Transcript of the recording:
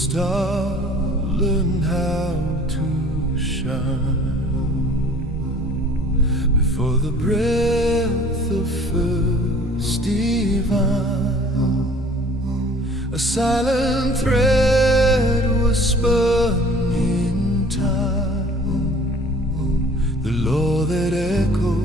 star learned how to shine before the breath of first divine. A silent thread was spun in time, the law that echoed